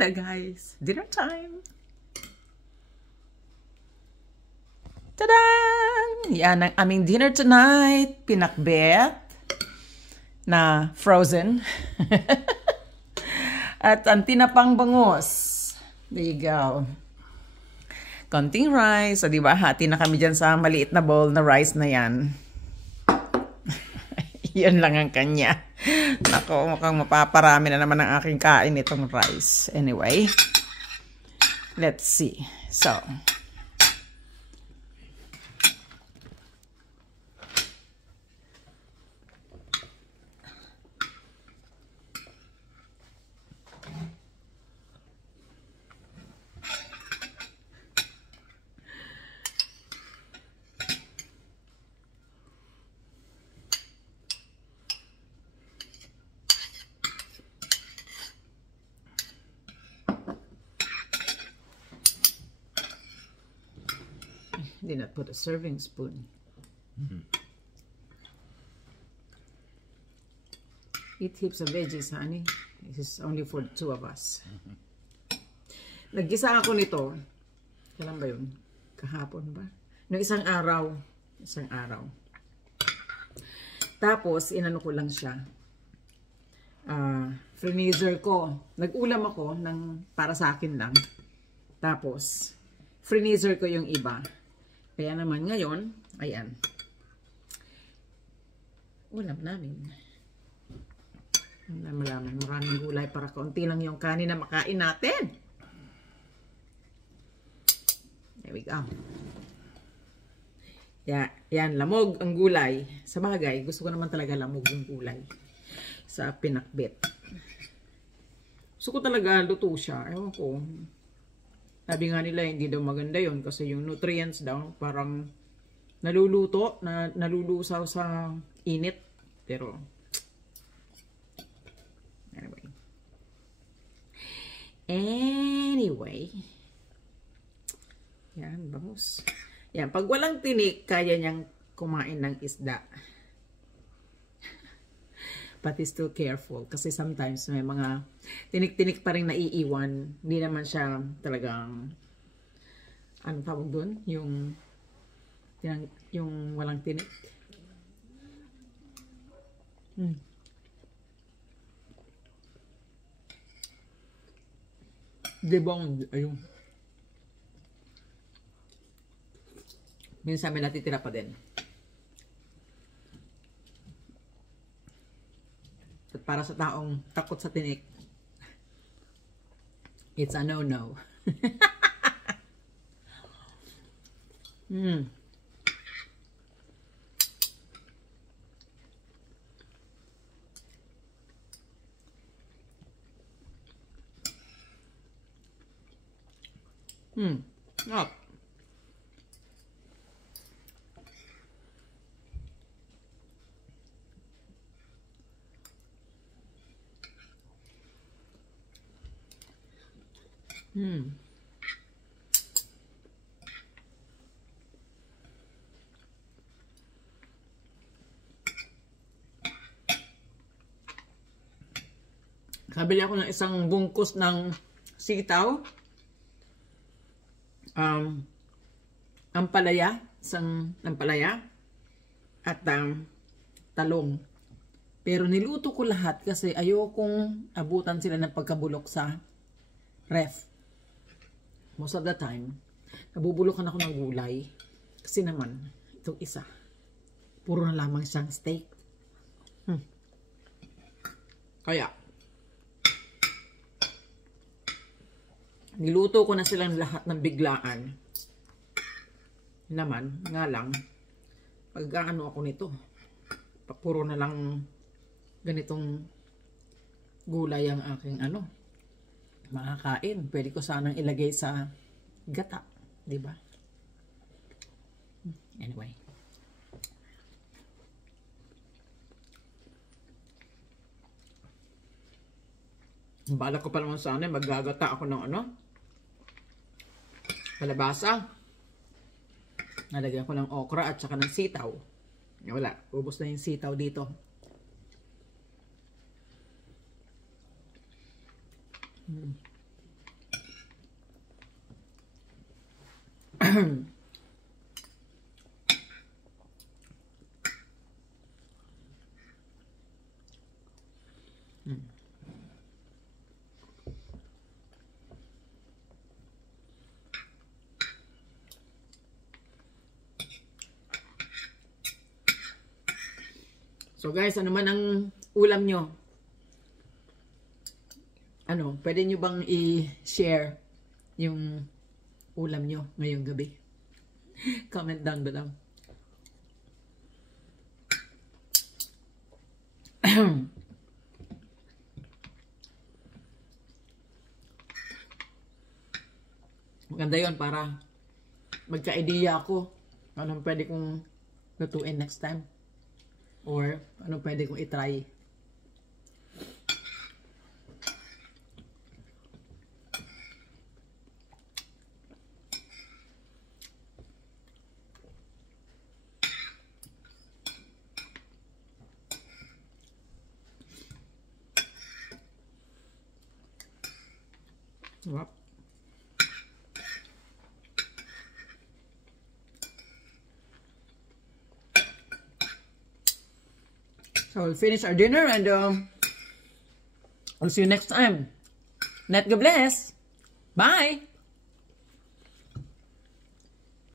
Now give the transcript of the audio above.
Wala guys, dinner time. Tadaan! Yan ang aming dinner tonight. Pinakbet na frozen. At ang tinapang bangus. There you go. Konting rice. O diba, hati na kami dyan sa maliit na bowl na rice na yan. Yan lang ang kanya. Nako, mukhang mapaparami na naman ang aking kain itong rice. Anyway, let's see. So, did not put a serving spoon. Eat heaps of veggies, honey. This is only for 2 of us. Naggisa ako nito. Kailan ba yun? Kahapon ba? No, isang araw. Isang araw. Tapos, inano ko lang siya. Freezer ko. Nag-ulam ako ng para sa akin lang. Tapos, freezer ko yung iba. Kaya naman ngayon, ayan. Ulam namin. Maraming gulay para kaunti lang yung kanin na makain natin. There we go. Yan, lamog ang gulay. Sa bagay, gusto ko naman talaga lamog yung gulay. Sa pinakbet. Gusto ko talaga luto siya. Ewan ko. Sabi nga nila, hindi daw maganda yon kasi yung nutrients daw parang nalulusaw sa init. Pero, anyway. Yan, bangus. Yan, pag walang tinik, kaya niyang kumain ng isda. But he's still careful kasi sometimes may mga tinik-tinik pa rin naiiwan. Hindi naman siya talagang anong tawag doon? Yung walang tinik. Debong, ayun. Minsan may natitira pa din. At para sa taong takot sa tinik, it's a no-no. Up. Kabili ako ng isang bungkus ng sitaw. Ampalaya. Isang ampalaya. At talong. Pero niluto ko lahat kasi ayokong abutan sila ng pagkabulok sa ref. Most of the time, nabubulokan ako ng gulay. Kasi naman, itong isa, puro na lamang siyang steak. Kaya, niluto ko na silang lahat ng biglaan. Naman, nga lang, pag-ano ako nito, puro na lang ganitong gulay ang aking makakain. Pwede ko sanang ilagay sa gata, di ba? Anyway. Balak ko pa naman sana maggagata ako ng kalabasa. Nalagyan ko ng okra at saka ng sitaw. Wala, ubos na yung sitaw dito. So guys, ano man ang ulam nyo? Ano, pwede nyo bang i-share yung ulam nyo ngayong gabi? Comment down below. Maganda yun para magka-idea ako anong pwede kong lutuin next time. Or anong pwede kong itry. Sarap. So we'll finish our dinner and I'll see you next time. Net God bless. Bye.